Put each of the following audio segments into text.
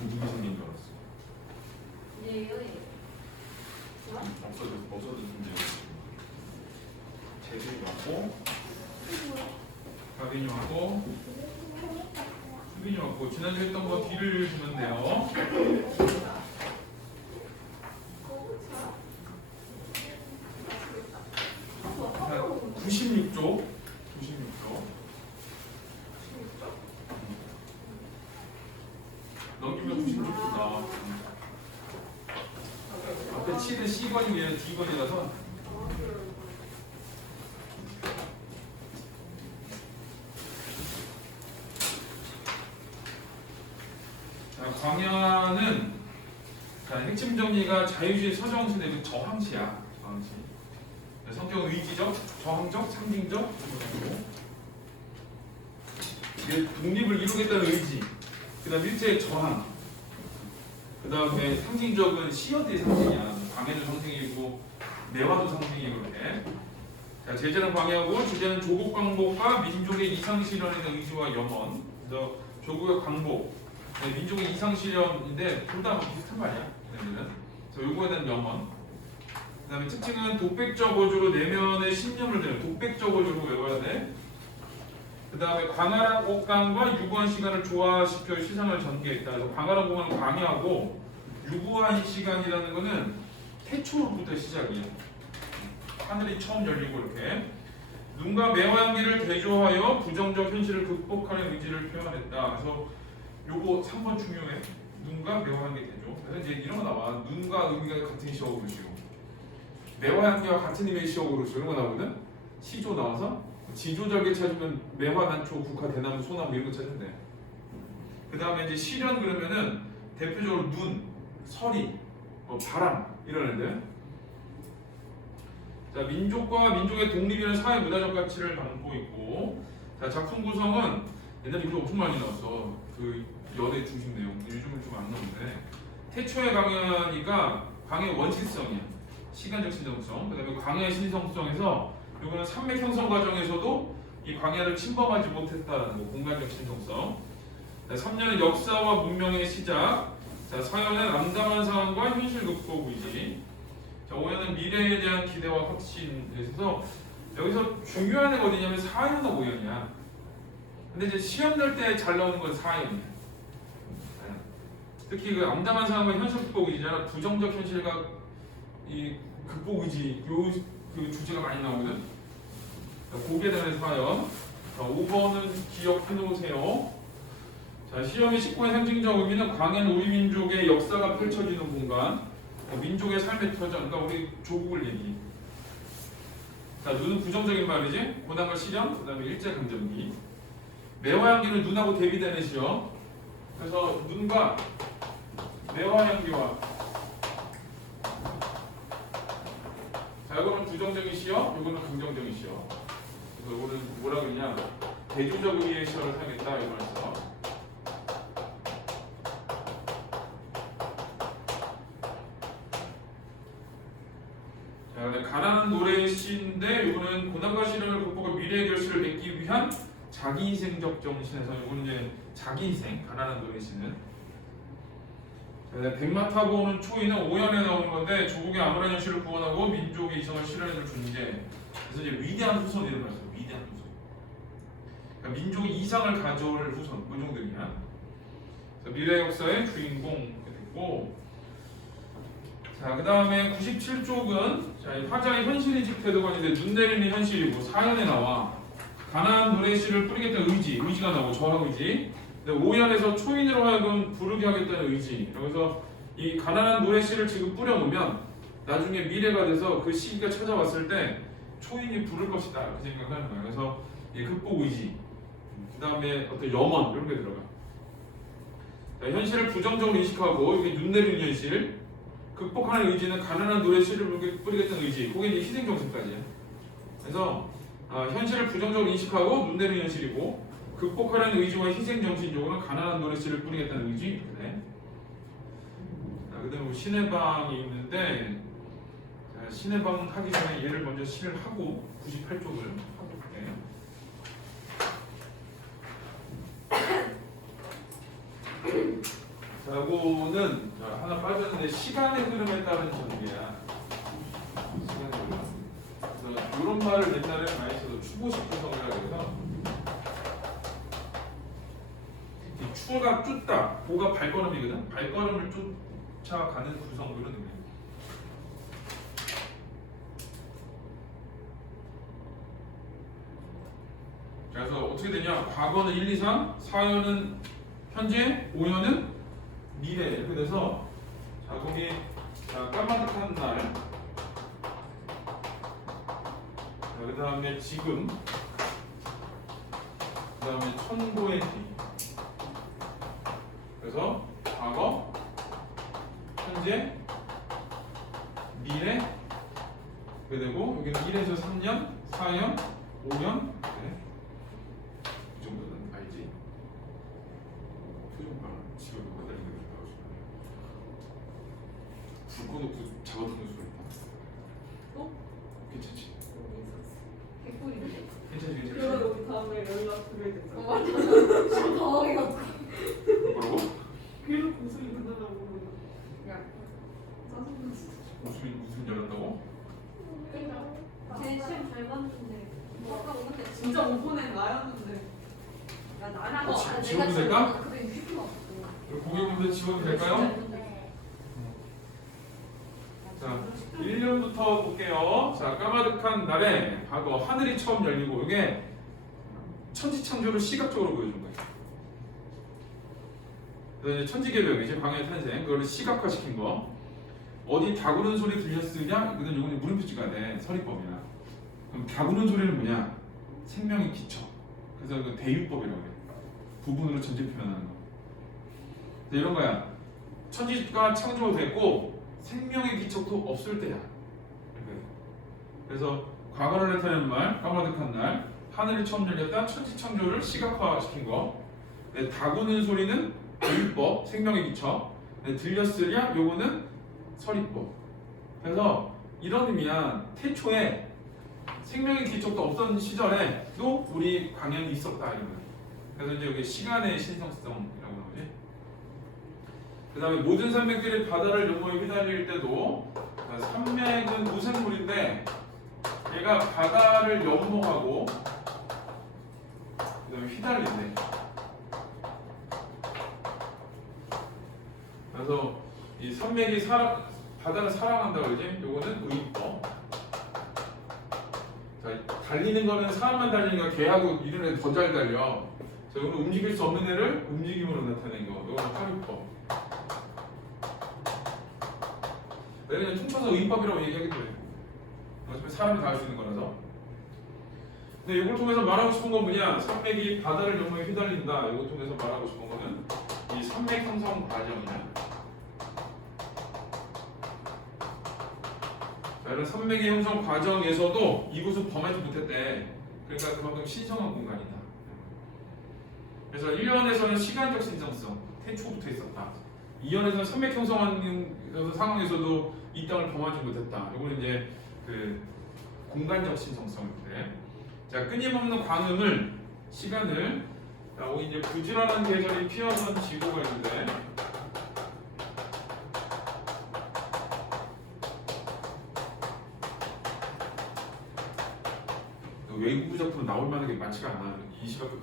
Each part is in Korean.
누구 생긴 줄 알았어. 예요, 예. 없어졌는데 재준이 왔고 가빈이 왔고 수빈이 왔고 지난주에 했던 거 뒤를 주면 돼요. 자, 96쪽 넘기면 96쪽 나와. 앞에 7은 C번이 얘는 D번이라서 자, 광야는 자, 핵심 정리가 자유주의 서정시 대비 저항시야. 저항시. 성격은 의지적, 저항적, 상징적. 이게 독립을 이루겠다는 의지. 그 다음 일제의 저항. 그 다음에 상징적은 시어드의 상징이야. 광해도 상징이고 매화도 상징이고 그렇게. 자, 제재는 광해하고 주제는 조국 광복과 민족의 이상 실현에 대한 의지와 염원. 그래서 조국의 광복, 네, 민족의 이상 실현인데 둘 다 비슷한 말이야. 그래서 요거에 대한 염원. 그 다음에 특징은 독백적 어조로 내면의 신념을 내는 독백적 어조로 외워야 돼. 그 다음에 광활한 옷감과 유구한 시간을 조화시켜 시상을 전개했다. 그래서 광활한 공간을 광야하고 유구한 시간이라는 거는 태초부터 시작이에요. 하늘이 처음 열리고 이렇게 눈과 매화향기를 대조하여 부정적 현실을 극복하는 의지를 표현했다. 그래서 요거 3번 중요해. 눈과 매화향기 대조. 그래서 이제 이런 거 나와. 눈과 의미가 같은 시어 그릇이고 매화향기와 같은 의미의 시어 그릇 이런 거 나오거든. 시조 나와서 지조절개 찾으면 매화, 난초, 국화, 대나무, 소나무 이런 거 찾으면 돼. 그 다음에 이제 실현 그러면은 대표적으로 눈, 서리, 바람 이런 애들. 자, 민족과 민족의 독립이라는 사회 문화적 가치를 담고 있고, 자, 작품 구성은 옛날에 이거 엄청 많이 나왔어. 그 연애 중심 내용. 요즘은 좀 안 나오는데 태초의 강연이가 강의 원칙성이야. 시간적 신성성. 그 다음에 강의 신성성에서 이거는 산맥 형성 과정에서도 이 광야를 침범하지 못했다라는 거, 공간적 신성성. 자, 3년은 역사와 문명의 시작. 자, 4년은 암담한 상황과 현실 극복 의지. 자, 5년은 미래에 대한 기대와 확신에 있어서 여기서 중요한 애가 어디냐면 4년과 5년이야. 근데 이제 시험 낼 때 잘 나오는 건 4년이야. 특히 그 암담한 상황과 현실 극복 의지잖아. 부정적 현실과 이 극복 의지 그 주제가 많이 나오거든. 거기에 대한 사연. 자, 5번은 기억해 놓으세요. 자, 시험의 19의 상징적 의미는 광야는 우리 민족의 역사가 펼쳐지는 공간, 민족의 삶의 터전, 그러니까 우리 조국을 얘기. 자, 눈은 부정적인 말이지. 고난과 시련, 그 다음에 일제강점기. 매화향기는 눈하고 대비되는 시험. 그래서 눈과 매화향기와 자, 이거는 부정적인 시험, 이거는 긍정적인 시험. 그래서 이거는 뭐라 그러냐, 대조적 의미의 시험을 사용했다 이거에서. 자, 근데 가난한 노래의 시인데 이거는 고난과 시련을 극복할 미래의 결실을 맺기 위한 자기희생적 정신에서 이거는 이제 자기희생, 가난한 노래의 시는. 백마 타고 오는 초인은 5연에 나오는 건데 조국의 암울한 현실을 구원하고 민족의 이성을 실현해줄 존재. 그래서 이제 위대한 후손 이런 걸 써요. 위대한 후손. 그러니까 민족의 이상을 가져올 후손, 그 정도냐. 미래 역사의 주인공 됐고. 자, 그 다음에 97쪽은 자, 화자의 현실인식 태도가 이제 눈 내리는 현실이고 4연에 나와. 가난한 노래시를 뿌리겠다는 의지가 나오고 저항 의지. 5연에서 초인으로 하여금 부르게 하겠다는 의지. 그래서 이 가난한 노래시를 지금 뿌려놓으면 나중에 미래가 돼서 그 시기가 찾아왔을 때 초인이 부를 것이다 이렇게 생각하는 거예요. 그래서 이 극복 의지, 그 다음에 어떤 염원 이런 게 들어가. 자, 현실을 부정적으로 인식하고 이게 눈 내리는 현실, 극복하는 의지는 가난한 노래시를 뿌리겠다는 의지. 그게 이제 희생 정신까지야. 그래서 현실을 부정적으로 인식하고 눈 내리는 현실이고. 극복하라는 의지와 희생 정신적으로는 가난한 노래씨를 뿌리겠다는 의지. 그래. 자, 그다음에 신의 방이 있는데 신해방 하기 전에 얘를 먼저 실을 하고 98쪽을 하고 볼게요. 자, 이거는 하나 빠졌는데 시간의 흐름에 따른 전개야. 시간의 흐름. 그래서 이런 말을 옛날에 많이 써서 추보식 구성이라고 해서 이 추가 쫓다, 보가 발걸음이거든. 발걸음을 쫓아가는 구성 이런 의미. 그래서 어떻게 되냐? 과거는 1, 2, 3, 4년은 현재, 5년은 미래 이렇게 돼서 자 거기 까마득한 날, 그 다음에 지금, 그 다음에 천고의 뒤. 그래서 과거, 현재, 미래, 그리고 여기는 1에서 3년, 4년, 5년. 이 정도는 알지? 표정 봐. 지금 누가 달리는 게 나오지? 불 꺼놓고 잡아두는 소리 봐. 어? 괜찮지? 개꿀인데? 괜찮지? 괜찮지? 그러다 우리 다음에 연락 드려야 되잖아. 맞아. 저 당황해가지고. 뭐라고? 그래서 고소리 그나라고. 야, 짜증나 진짜. 무슨 열었다고? 그러니까 제 시험 잘 봤는데 뭐 아까 오는데 진짜 5분에 나였는데. 야 나랑 지워도 될까? 그래 휴가 없어. 고객분들 지워도 될까요? 자, 1년부터 볼게요. 자, 까마득한 날에 과거 하늘이 처음 열리고 이게 천지창조를 시각적으로 보여준 거예요. 그래서 이제 천지개벽이지, 광야의 탄생, 그거를 시각화시킨 거. 어디 다구는 소리 들렸으냐? 이거는 요거는 물음표지가 돼. 서리법이야. 그럼 다구는 소리는 뭐냐? 생명의 기초. 그래서 그 대유법이라고 해. 부분으로 전제 표현하는 거. 그래서 이런 거야. 천지가 창조됐고 생명의 기척도 없을 때야. 그래서 과거를 나타내는 말, 까마득한 날, 하늘이 처음 열렸다, 천지 창조를 시각화시킨 거. 네, 다구는 소리는 대유법, 생명의 기척. 네, 들렸으랴? 요거는 서리법. 그래서 이런 의미야. 태초에 생명의 기척도 없던 시절에도 우리 광양이 있었다 이런 거야. 그래서 이제 여기 시간의 신성성이라고 나오지. 그 다음에 모든 산맥들이 바다를 연모에 휘날릴 때도, 산맥은 무생물인데 얘가 바다를 연모하고 그 다음에 휘날린대. 그래서 이 산맥이 바다를 사랑한다고 그러지? 요거는 의법. 자, 달리는 거는 사람만 달리는 거, 개하고 이런 애는 더 잘 달려. 자, 이거는 움직일 수 없는 애를 움직임으로 나타낸 거. 이거는 화류법. 내가 그냥 퉁쳐서 의법이라고 얘기하기도 해. 어차피 사람이 다 할 수 있는 거라서. 근데 이걸 통해서 말하고 싶은 건 뭐냐? 산맥이 바다를 연모에 휘달린다. 이걸 통해서 말하고 싶은 거는 이 산맥 형성 과정이야. 자, 이런 산맥의 형성 과정에서도 이곳을 범하지 못했대. 그러니까 그만큼 신성한 공간이다. 그래서 1년에서는 시간적 신성성, 태초부터 있었다. 2년에서는 산맥 형성하는 상황에서도 이 땅을 범하지 못했다. 이거는 이제 그 공간적 신성성인데, 자, 끊임없는 광음을, 시간을, 자, 여기 이제 부지런한 계절이 피어선 지구가 있는데, 외국 작품 나올 만한 게 많지가 않아. 이 시각에서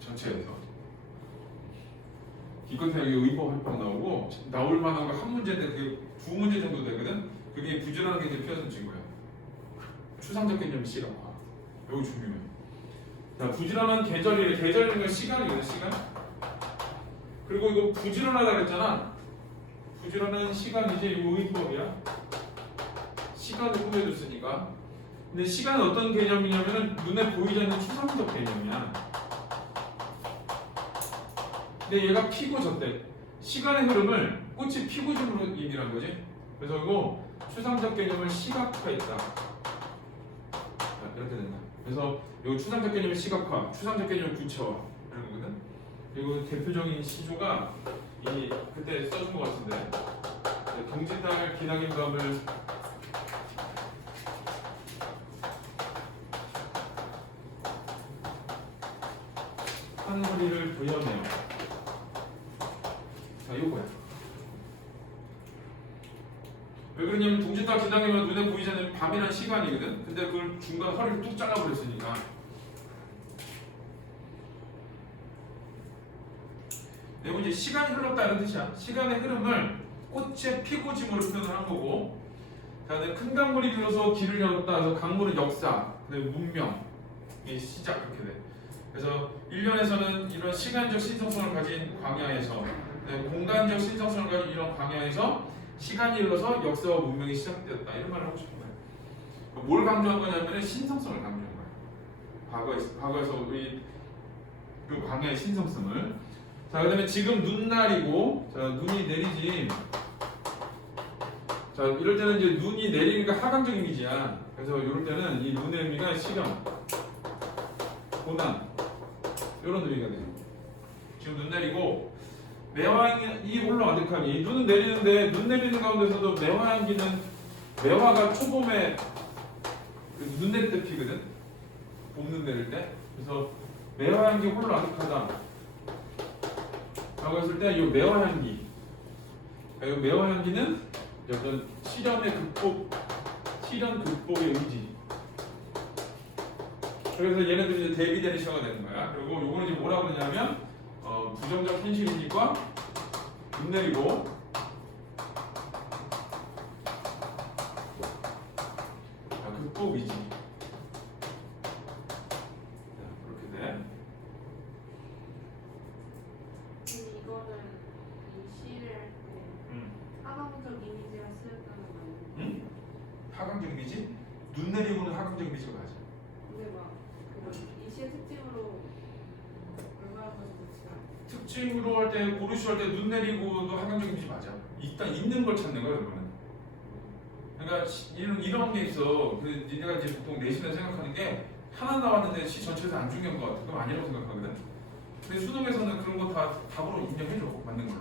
전체에서 기껏해야 여기 의법 활법 나오고 나올 만한 거 한 문제인데 그게 두 문제 정도 되거든. 그게 부지런하게 이제 피어선 친구야. 추상적 개념 시각화. 이거 중요해. 자, 부지런한 계절이라는 건 시간이거든. 시간. 그리고 이거 부지런하다 그랬잖아. 부지런한 시간이지. 이거 의법이야. 시간을 꾸며줬으니까. 근데 시간은 어떤 개념이냐면은 눈에 보이지 않는 추상적 개념이야. 근데 얘가 피고 졌대. 시간의 흐름을 꽃이 피고 줌으로 얘기를 한 거지. 그래서 이거 추상적 개념을 시각화했다. 이렇게 된다. 그래서 이 추상적 개념의 시각화, 추상적 개념의 구체화 이런 거거든. 그리고 대표적인 시조가 이 그때 써준 것 같은데 동지달 기나긴밥을 한 허리를 도염해요. 자, 요거야. 왜 그러냐면 동지달 기나긴밥 눈에 보이지 않는 밤이란 시간이거든. 근데 그걸 중간 허리를 뚝 잘라버렸으니까. 이거 이제 시간이 흘렀다는 뜻이야. 시간의 흐름을 꽃의 피고짐으로 표현을 한 거고, 자, 큰 강물이 들어서 길을 열었다 해서 강물은 역사, 문명, 이 시작 그렇게 돼. 그래서 1년에서는 이런 시간적 신성성을 가진 광야에서, 공간적 신성성을 가진 이런 광야에서 시간이 흘러서 역사와 문명이 시작되었다. 이런 말을 하고 싶은 거예요. 뭘 강조한 거냐면 신성성을 강조한 거예요. 과거에서 우리 그 광야의 신성성을. 자, 그 다음에 지금 눈날이고, 자, 눈이 내리지. 자, 이럴 때는 이제 눈이 내리니까 하강적 이미지야. 그래서 이럴 때는 이 눈의 의미가 시경, 고난, 이런 의미가 돼요. 지금 눈 내리고, 매화향이 홀로 아득하니, 눈은 내리는데, 눈 내리는 가운데서도 매화향기는, 매화가 초봄에 눈 내릴 때 피거든? 봄눈 내릴 때. 그래서 매화향기 홀로 아득하다. 라고 했을 때 이 매화향기, 이 매화향기는 어떤 시련의 극복, 시련 극복의 의지. 그래서 얘네들이 이제 대비되는 시어가 되는 거야. 그리고 요거는 이제 뭐라고 그러냐면 부정적 현실인식과 눈 내리고 극복 의지. 그렇게 돼. 이거는 이 시를 할 때 하강적 이미지가 쓰였다는 거 아니에요? 응? 하강적 이미지? 눈 내리고는 하강적 이미지가 맞아. 근데 막 이 시의 특징으로 얼마나 보여주지가 특징으로 할 때, 고르쇼 할 때 눈 내리고도 하강적 이미지 맞아. 일단 있는 걸 찾는 거야, 그러면. 그러니까 이런 게 있어. 니네가 이제 보통 내신을 생각하는 게 하나 나왔는데 시 전체에서 안 중요한 것 같아. 그럼 아니라고 생각하거든. 근데 수능에서는 그런 거 다 답으로 인정해줘. 맞는 걸로.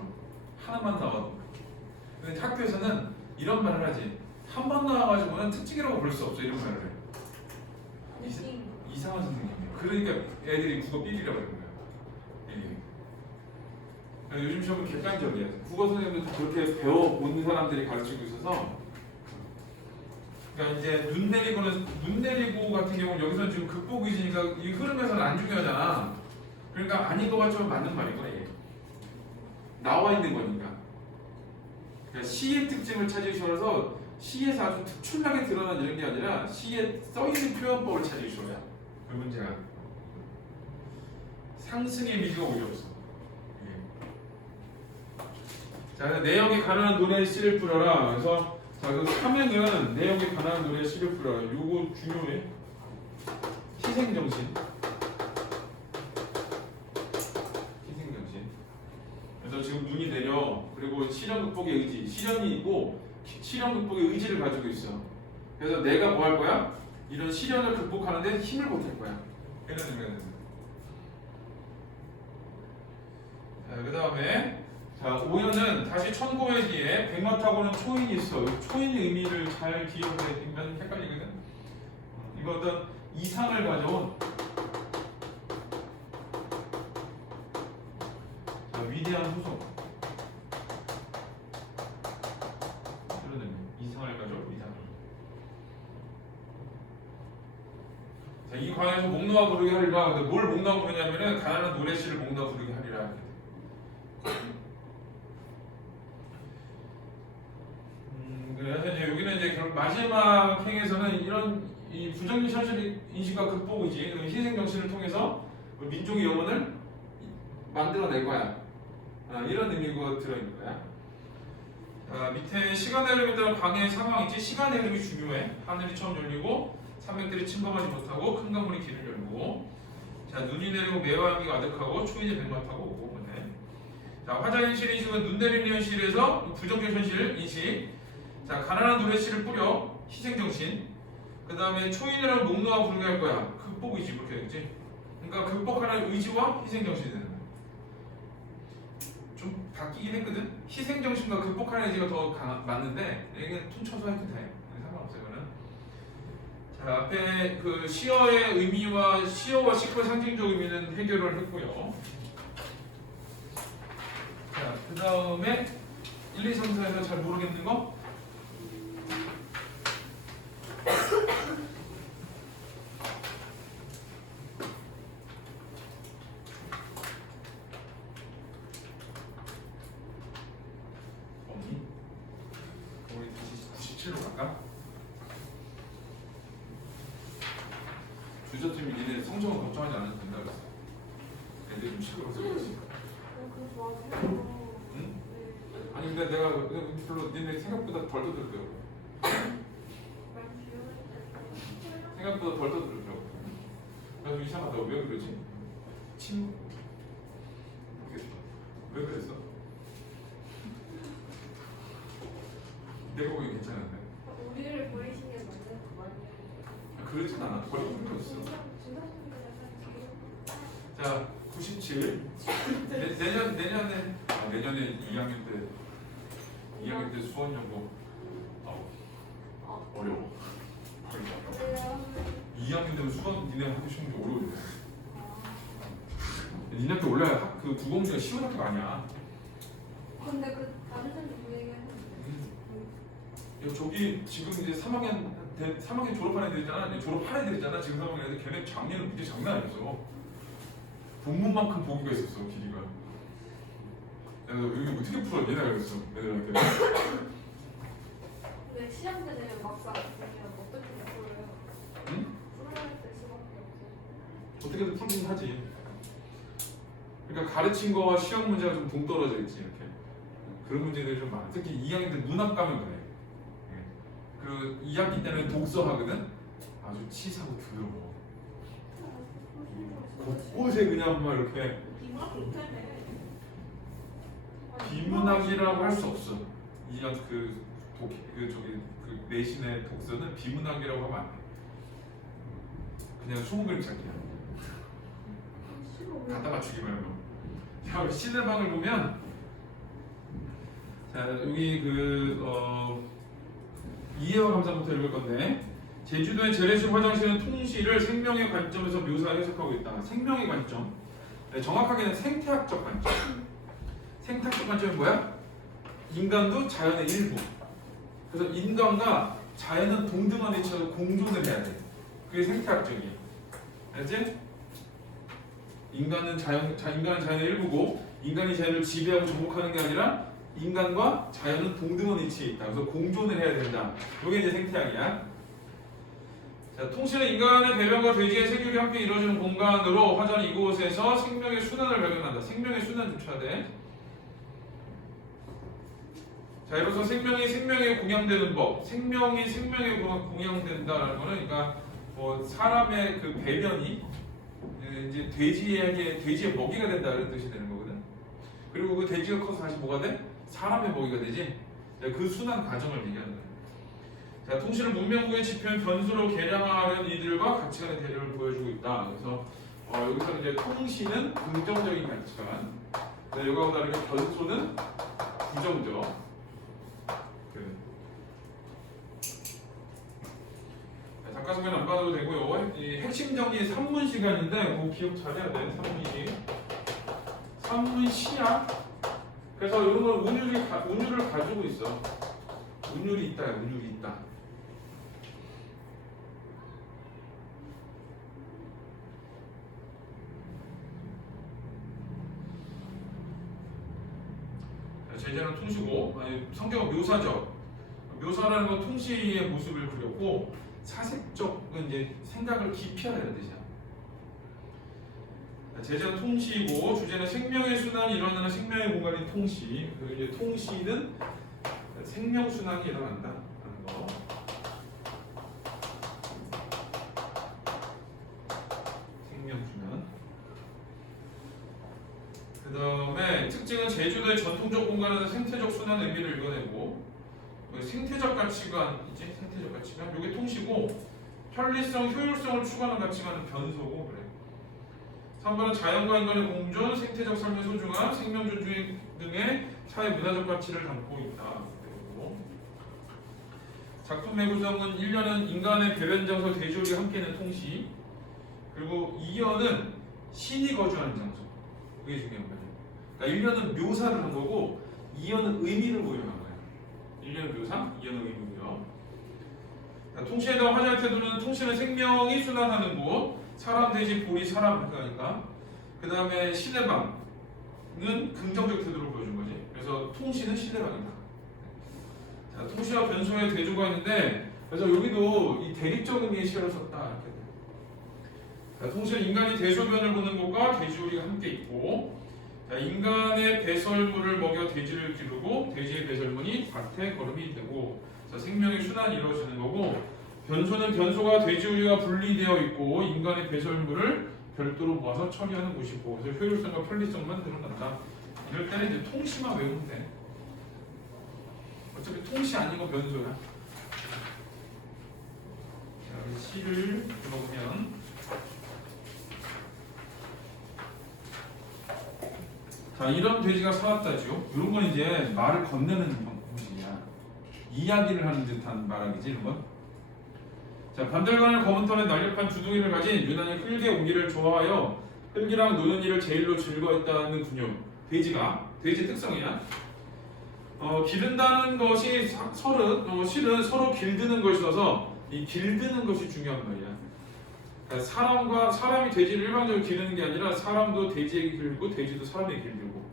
하나만 나와도. 근데 학교에서는 이런 말을 하지. 한 번 나와가지고는 특징이라고 볼 수 없어. 이런 말을 해. 느낌. 이상한 선생님이야. 그러니까 애들이 국어 삐리라고 그러는 거야. 요즘 시험은 객관적이야. 국어 선생님도 그렇게 배워본 사람들이 가르치고 있어서. 그러니까 이제 눈 내리고 같은 경우는 여기서 지금 극복 의지니까 이 흐름에서는 안 중요하잖아. 그러니까 아닌 것 같지만 맞는 말인 거야. 이게. 나와 있는 거니까. 그러니까 시의 특징을 찾으기 쉬워서 시에서 아주 특출나게 드러난 이런 게 아니라 시에 써있는 표현법을 찾으기 쉬워요. 그 문제가. 상승의 이미지가 오히려 없어. 자, 내역에 관한 노래의 시를 풀어라. 그래서 자, 그 3행은 내역에 관한 노래의 시를 풀어라. 요거 중요해. 희생정신. 희생정신. 그래서 지금 눈이 내려. 그리고 시련 극복의 의지. 시련이 있고 시련 극복의 의지를 가지고 있어. 그래서 내가 뭐 할 거야? 이런 시련을 극복하는데 힘을 보탤 거야. 이런 의미가 되는 거야. 자, 그 다음에 자, 5년은 다시 천고의 뒤에 백마타고는 초인이 있어. 초인의 의미를 잘 기억하면 헷갈리거든. 이거 어떤 이상을 가져온 자, 위대한 후손. 이런 의미. 이상을 가져온 위대한 후손. 자, 이 광야에서 목놓아 부르게 하리라. 근데 뭘 목놓아 부르냐면은 가난한 노래시를 목놓아 부르게 하리라. 그래서 이제 여기는 이제 마지막 행에서는 이런 이 부정적 현실 인식과 극복 의지, 희생 정신을 통해서 민족의 영혼을 만들어낼 거야. 이런 의미가 들어있는 거야. 밑에 시간의 흐름에 따른 광야의 상황이지. 시간의 흐름이 중요해. 하늘이 처음 열리고 산맥들이 침범하지 못하고 큰 강물이 길을 열고, 자, 눈이 내리고 매화향기가 아득하고 초인이 백마타고 오고 보네. 자, 화자 현실 인식은 눈 내리는 현실에서 부정적 현실 인식. 자, 가난한 노래씨를 뿌려 희생정신. 그 다음에 초인이라고 목놓아 부르게 할 거야. 극복 의지 그렇게 되겠지. 그러니까 극복하는 의지와 희생정신이 되는 거야. 좀 바뀌긴 했거든. 희생 정신과 극복하는 의지가 더 맞는데 이게 퉁쳐서 해도 돼. 상관없어요. 이거는. 자, 앞에 그 시어의 의미와 시어와 시커의 상징적 의미는 해결을 했고요. 자, 그 다음에 1, 2, 3, 4에서 잘 모르겠는 거? 없니? 우리 다시 97로 갈까? 주저팀이 니네 성적은 걱정하지 않아도 된다 그랬어. 애들 좀 시끄러워서 그렇지. 그거 좋아하세요. 응? 네. 아니 근데 내가 별로 니네 생각보다 덜 떠들더라고. 말 비우는 생각보다 덜 떠들더라고. 그래서 이상하다. 왜 그러지? 친구? 모르겠어. 왜 그랬어? 내가 보기 괜찮은데. 우리를 버리신 게 맞아요. 그러진 않아. 버리고 그랬어. 자, 97. 내년에 2학년 때 수원 연구 어려워. 2학년 되면 수원 니네 하기 쉬운 게 어려워. 니네 학교 원래 그 국어문제가 쉬운 학교가 아니야. 근데 그 다른 사람도 그 얘기했는데. 야, 저기 지금 이제 3학년 졸업한 애들 있잖아. 이제 졸업한 애들 있잖아. 지금 3학년 애들 걔네 작년은 문제 장난 아니었어. 본문만큼 보기가 있었어. 길이가. 야, 너 여기 어떻게 풀었니? 내가 그랬어. 애들한테. 근데 시험 때 되면 막상 되면 어떻게 풀어요? 응? 풀어야 될 수밖에 없어. 어떻게든 풀긴 하지. 그러니까 가르친 거와 시험 문제가 좀 동떨어져 있지 이렇게. 그런 문제들이 좀 많아. 특히 2학년 때 문학 가면 그래. 그 2학기 때는 독서 하거든. 아주 치사하고 더러워. 곳곳에 그냥 막 이렇게 기막 못하네. 비문학이라고 할 수 없어. 그 내신의 독서는 비문학이라고 하면 안 돼. 그냥 소문 그림 찾기야. 갖다 맞추기만 해도. 자, 우리 시내방을 보면, 자 여기 이해와 감상부터 읽을 건데, 제주도의 재래식 화장실은 통시를 생명의 관점에서 해석하고 있다. 생명의 관점. 네, 정확하게는 생태학적 관점. 생태학적 관점이 뭐야? 인간도 자연의 일부. 그래서 인간과 자연은 동등한 위치에서 공존을 해야 돼. 그게 생태학적이야. 알지? 인간은 자연의 일부고 인간이 자연을 지배하고 정복하는 게 아니라 인간과 자연은 동등한 위치에 있다. 그래서 공존을 해야 된다. 이게 이제 생태학이야. 자, 통신은 인간의 배변과 돼지의 생육이 함께 이루어지는 공간으로 화자는 이곳에서 생명의 순환을 발견한다. 생명의 순환조차 돼. 자, 이로써 생명이 생명에 공양되는 법, 생명이 생명에 공양된다는 거는, 그러니까 사람의 그 배변이 이제 돼지의 먹이가 된다는 뜻이 되는 거거든. 그리고 그 돼지가 커서 다시 뭐가 돼? 사람의 먹이가 되지. 자, 그 순환 과정을 얘기하는 거야. 자, 통신은 문명국의 지표인 변수로 개량하는 이들과 가치관의 대립을 보여주고 있다. 그래서 여기서 이제 통신은 긍정적인 가치관, 이거하고 다르게 변수는 부정적. 닭가슴살은 안 봐도 되고요. 이 핵심 정리 3문 시간인데 그거 기억 잘해야 돼. 3문 시야. 그래서 이런 건 운율을 가지고 있어. 운율이 있다. 운율이 있다. 제재는 통시고, 성경은 묘사적. 묘사라는 건 통시의 모습을 그렸고, 사색적은 이제 생각을 깊이 하라는 뜻이야. 제재는 통시이고, 주제는 생명의 순환이 일어나는 생명의 공간인 통시. 그리고 이제 통시는 생명 순환이 일어난다 하는 거. 생명 순환. 그 다음에 특징은 제주도의 전통적 공간에서 생태적 순환 의미를 읽어내고, 생태적 가치관이지. 생태적 가치관. 이게 통시고, 편리성, 효율성을 추구하는 가치관은 변소고 그래. 3번은 자연과 인간의 공존, 생태적 삶의 소중함, 생명 존중의 등의 사회 문화적 가치를 담고 있다. 그리고 작품의 구성은 1년은 인간의 배변 장소 대지우리가 함께 있는 통시, 그리고 2년은 신이 거주하는 장소. 그게 중요한 거죠. 그러니까 1년은 묘사를 한 거고 2년은 의미를 보여한 거예요. 1년은 묘사, 2년은 의미고요. 통시에 대한 화자의 태도는 통시는 생명이 순환하는 곳, 사람 대신 보리 사람 그러니까. 그 다음에 신의 방은 긍정적 태도를 보여준 거지. 그래서 통시는 신의 방이다. 자, 통시와 변소의 대조가 있는데, 그래서 여기도 이 대립적 의미의 시를 썼다 이렇게 돼. 자, 통시는 인간이 대소변을 보는 곳과 돼지우리가 함께 있고, 자, 인간의 배설물을 먹여 돼지를 기르고 돼지의 배설물이 밭에 거름이 되고, 자, 생명의 순환이 이루어지는 거고, 변소는 변소가 돼지우리가 분리되어 있고 인간의 배설물을 별도로 모아서 처리하는 곳이고, 그래서 효율성과 편리성만 드러난다. 이럴 때는 이제 통시만 외우면 돼. 어차피 통시 아닌 거 변소야. 자, 시를 들어보면 자, 이런 돼지가 살았다죠. 이런 건 이제 말을 건네는 방식이야. 이야기를 하는 듯한 말하기지 이런 건. 자, 반달관을 검은 털에 날렵한 주둥이를 가진 유난히 흙의 오기를 좋아하여 흙이랑 노는 일을 제일로 즐거워했다는 군요. 돼지가 돼지 특성이야. 기른다는 것이 실은 서로 길드는 것이어서 이 길드는 것이 중요한 말이야. 그러니까 사람이 돼지를 일반적으로 기르는 게 아니라 사람도 돼지에게 길고 돼지도 사람에게 길고.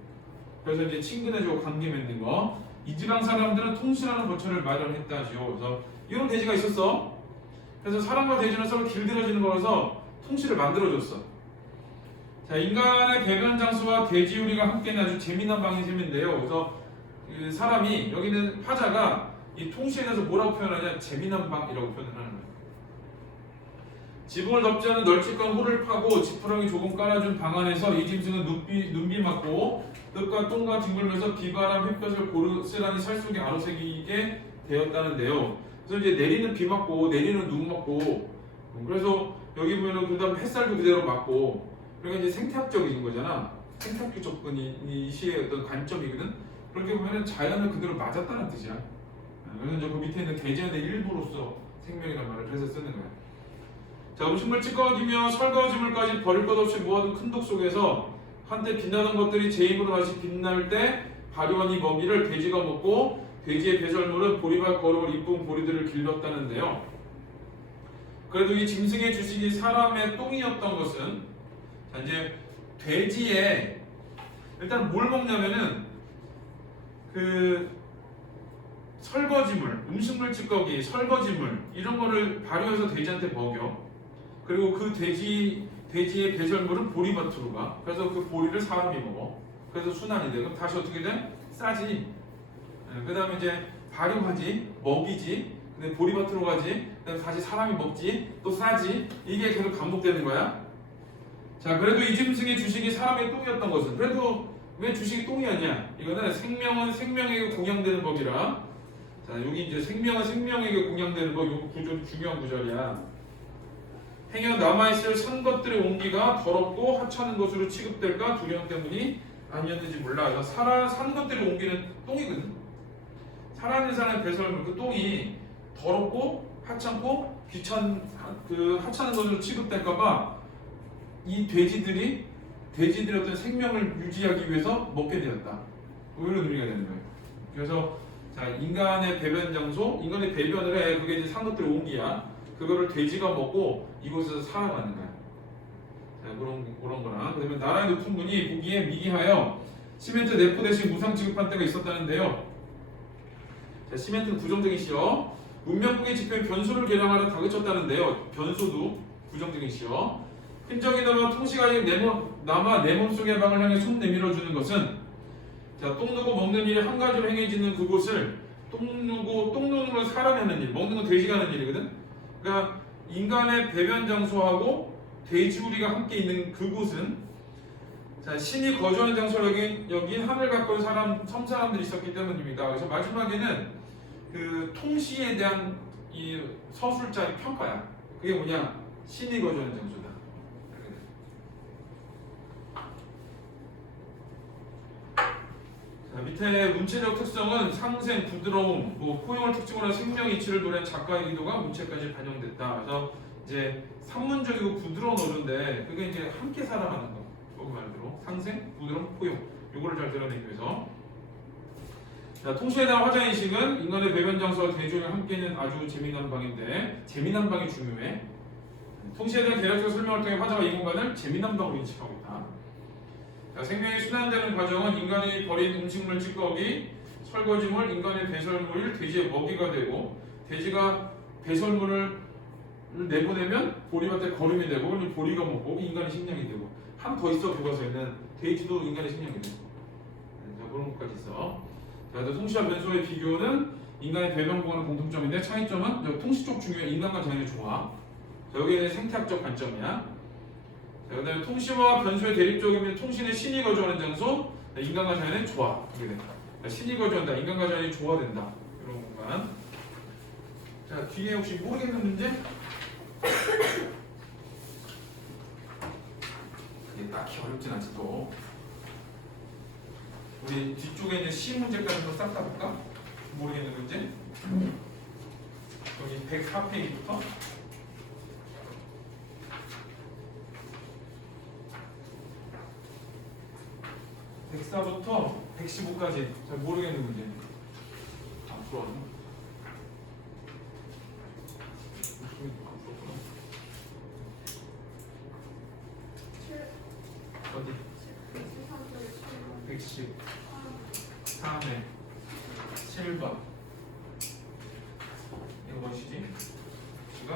그래서 이제 친근해지고 관계 맺는 거. 이 지방 사람들은 통신하는 거처를 마련했다죠. 그래서 이런 돼지가 있었어. 그래서 사람과 돼지는 서로 길들여지는 거라서 통시를 만들어줬어. 자, 인간의 배변 장소와 돼지우리가 함께 있는 아주 재미난 방식인데요. 그래서 그 사람이 여기는 화자가 이 통시에 대해서 뭐라고 표현하냐? 재미난 방이라고 표현을 하는 거예요. 지붕을 덮지 않은 널찍한 홀을 파고 지푸라기 조금 깔아준 방 안에서 이 짐승은 눈비 맞고 흙과 똥과 뒹굴면서 비바람 햇볕을 고스란히 살 속에 아로새기게 되었다는데요. 그래서 이제 내리는 비 맞고 내리는 눈 맞고, 그래서 여기 보면은 그다음 햇살도 그대로 맞고, 그러니까 이제 생태학적인 거잖아. 생태학적 접근이 이 시의 어떤 관점이거든. 그렇게 보면은 자연을 그대로 맞았다는 뜻이야. 그래서 이제 그 밑에 있는 대자연의 일부로서 생명이라는 말을 해서 쓰는 거야. 자, 음식물 찌꺼기며 설거지물까지 버릴 것 없이 모아둔 큰 독 속에서 한때 빛나던 것들이 제 입으로 다시 빛날 때 발효한 이 먹이를 돼지가 먹고 돼지의 배설물은 보리밭 거룩을 이쁜 보리들을 길렀다는데요. 그래도 이 짐승의 주식이 사람의 똥이었던 것은, 자, 이제 돼지의 일단 뭘 먹냐면은 그 설거지물, 음식물 찌꺼기, 설거지물 이런 거를 발효해서 돼지한테 먹여. 그리고 그 돼지의 배설물은 보리밭으로 가. 그래서 그 보리를 사람이 먹어. 그래서 순환이 돼. 그럼 다시 어떻게 돼? 싸지. 그 다음에 이제 발효하지, 먹이지, 근데 보리밭으로 가지, 그다음에 다시 사람이 먹지, 또 싸지. 이게 계속 반복되는 거야. 자, 그래도 이 짐승의 주식이 사람의 똥이었던 것은, 그래도 왜 주식이 똥이 아니야? 이거는 생명은 생명에게 공양되는 법이라. 자, 여기 이제 생명은 생명에게 공양되는 법, 이거 구조 중요한 구절이야. 행여 남아있을 산 것들의 온기가 더럽고 하찮은 것으로 취급될까 두려움 때문이 아니었는지 몰라. 그래서 산 것들의 온기는 똥이거든. 살아있는 사람의 배설물, 그 똥이 더럽고 하찮고 하찮은 것으로 취급될까봐 이 돼지들이 어떤 생명을 유지하기 위해서 먹게 되었다. 이런 의미가 되는 거예요. 그래서 자, 인간의 배변 장소, 인간의 배변을 해. 그게 이제 산 것들의 온기야. 그거를 돼지가 먹고 이곳에서 살아가는 거야. 자, 그런 거랑. 그다음에 나라의 높은 분이 보기에 미개하여 시멘트 내포 대신 무상 지급한 때가 있었다는데요. 자, 시멘트는 부정적인 시요. 문명국의 지표인 변소를 개량하려 다그쳤다는데요. 변소도 부정적인 시요. 흔적이 남아 통시가 남아 내 몸속의 방을 향해 손 내밀어주는 것은, 자, 똥 누고 먹는 일이 한 가지로 행해지는 그곳을 똥 누는 건 사람이 하는 일, 먹는 건 돼지가 하는 일이거든. 그러니까 인간의 배변 장소하고 돼지우리가 함께 있는 그곳은, 자, 신이 거주하는 장소로 여긴 하늘 가까운 섬 사람들이 있었기 때문입니다. 그래서 마지막에는 그 통시에 대한 이 서술자의 평가야. 그게 뭐냐? 신이 거주하는 장소다. 밑에 문체적 특성은 상생, 부드러움, 뭐 포용을 특징으로 한 생명 이치를 노래한 작가의 의도가 문체까지 반영됐다. 그래서 이제 산문적이고 부드러운 어른데 그게 이제 함께 살아가는 거. 조금 말대로 상생, 부드러움, 포용. 요거를 잘 드러내기 위해서. 자, 통시에 대한 화자인식은 인간의 배변 장소와 대조를 함께 있는 아주 재미난 방인데 재미난 방이 중요해. 통시에 대한 계략적 설명을 통해 화자가 이 공간을 재미난 방으로 인식하고 있다. 자, 생명이 순환되는 과정은 인간이 버린 음식물 찌꺼기, 설거지물, 인간의 배설물이 돼지의 먹이가 되고 돼지가 배설물을 내보내면 보리밭에 거름이 되고 그럼 보리가 먹고 인간의 식량이 되고 한 더 있어 교과서에는 돼지도 인간의 식량이 되고 자, 그런 것까지 있어. 자, 통시와 변소의 비교는 인간의 배변 구간의 공통점인데 차이점은 통시 쪽 중요해. 인간과 자연의 조화. 자, 여기는 생태학적 관점이야. 자, 그 다음에 통시와 변소의 대립적이면 통시는 신이 거주하는 장소, 인간과 자연의 조화. 이렇게 된다. 신이 거주한다. 인간과 자연이 조화된다. 이런 공간. 자, 뒤에 혹시 모르겠는 문제? 이게 딱히 어렵진 않지 또. 우리 뒤쪽에 있는 시 문제까지 싹 다 볼까? 모르겠는 문제? 여기 104페이지부터 104부터 115까지 잘 모르겠는 문제. 앞으로 왔나? 어디? 113회 7번. 이거 뭐시지? 지금?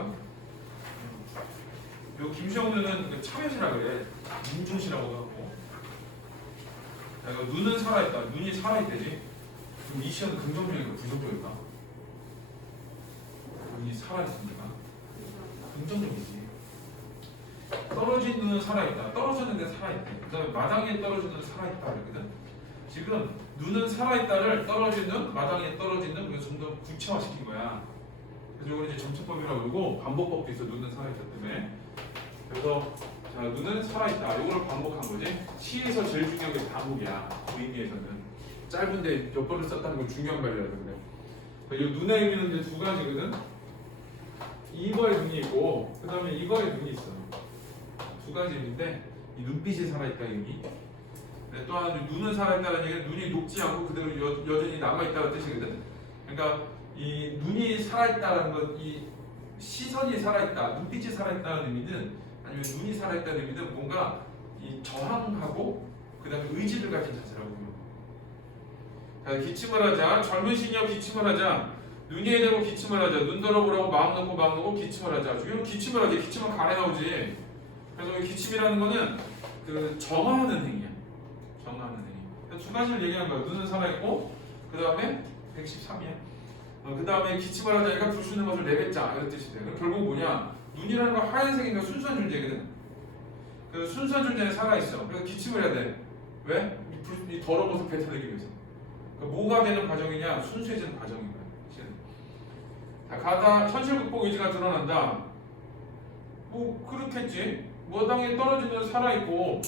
요 김시영누는 참여시라 그래. 문중시라고도 하고. 자, 눈은 살아있다. 눈이 살아있대지. 그럼 이 시험은 긍정적일까 부정적일까? 눈이 살아있습니까? 긍정적이지. 떨어진 눈은 살아있다. 떨어졌는데 살아있대. 그 다음에 마당에 떨어진 눈은 살아있다. 그러거든. 지금 눈은 살아있다를 떨어진 눈, 마당에 떨어진 눈, 이거 좀 더 구체화시킨 거야. 그래서 이걸 이제 점수법이라고 그러고 반복법도 있어. 눈은 살아있다 때문에. 그래서 자, 눈은 살아있다. 이걸 반복한 거지. 시에서 제일 중요한 게 반복이야. 그 의미에서는. 짧은데 몇 번을 썼다는 건 중요한 말이라서 그래. 이 눈의 의미는 이제 두 가지거든. 이거에 눈이 있고, 그 다음에 이거에 눈이 있어. 두 가지 의미인데, 이 눈빛이 살아있다 의미. 또한 눈은 살아있다는 얘기는 눈이 녹지 않고 그대로 여전히 남아있다는 뜻이거든. 그러니까 이 눈이 살아있다는 것, 이 시선이 살아있다, 눈빛이 살아있다는 의미는 아니면 눈이 살아있다는 의미는 뭔가 이 저항하고 그 다음에 의지를 가진 자세라고 해요. 기침을 하자, 젊은 시녀 기침을 하자, 눈이 대고 기침을 하자, 눈 들어보라고 마음 놓고 기침을 하자. 이건 기침을 하지, 기침은 가래 나오지. 그래서 기침이라는 거는 그 정화하는 행위야. 정화하는 행위. 두 가지를 얘기한 거야. 눈은 살아있고, 그 다음에 113이야. 그 다음에 기침을 하자니까 불 수 있는 것을 내뱉자. 이런 뜻이 돼. 결국 뭐냐? 눈이라는 건 하얀색이니까 순수한 존재거든. 그 순수한 존재는 살아있어. 그래서 기침을 해야 돼. 왜? 이 더러운 것을 뱉어내기 위해서. 그러니까 뭐가 되는 과정이냐? 순수해지는 과정인 거야. 자, 가다 현실 극복 의지가 드러난다. 뭐 그렇겠지. 마당에 떨어지는 살아있고,